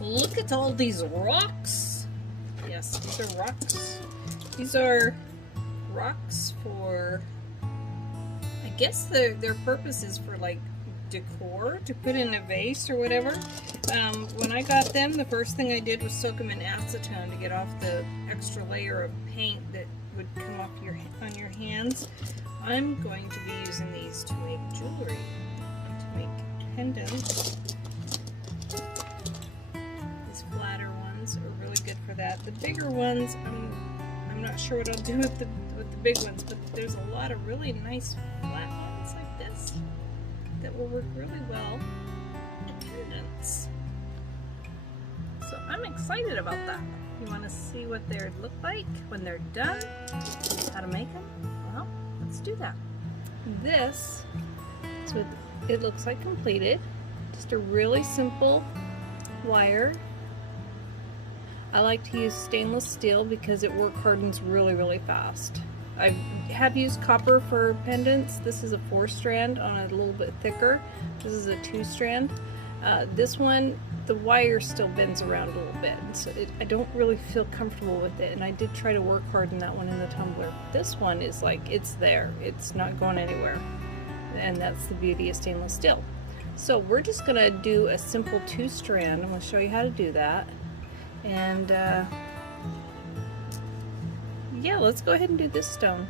Look at all these rocks. Yes, these are rocks. These are rocks for, I guess their purpose is for like decor, to put in a vase or whatever. When I got them, the first thing I did was soak them in acetone to get off the extra layer of paint that would come off on your hands. I'm going to be using these to make jewelry, to make pendants. These flatter ones are really good for that. The bigger ones, I'm not sure what I'll do with the big ones, but there's a lot of really nice flat ones like this that will work really well in pendants. So I'm excited about that. You want to see what they look like when they're done? How to make them? Well, let's do that. This is what it looks like completed. Just a really simple wire. I like to use stainless steel because it work hardens really, really fast. I have used copper for pendants. This is a 4-strand on a little bit thicker. This is a 2-strand. This one, the wire still bends around a little bit, so I don't really feel comfortable with it, and I did try to work harden that one in the tumbler. This one is like, it's there. It's not going anywhere, and that's the beauty of stainless steel. So we're just going to do a simple 2-strand. I'm going to show you how to do that. And yeah, let's go ahead and do this stone.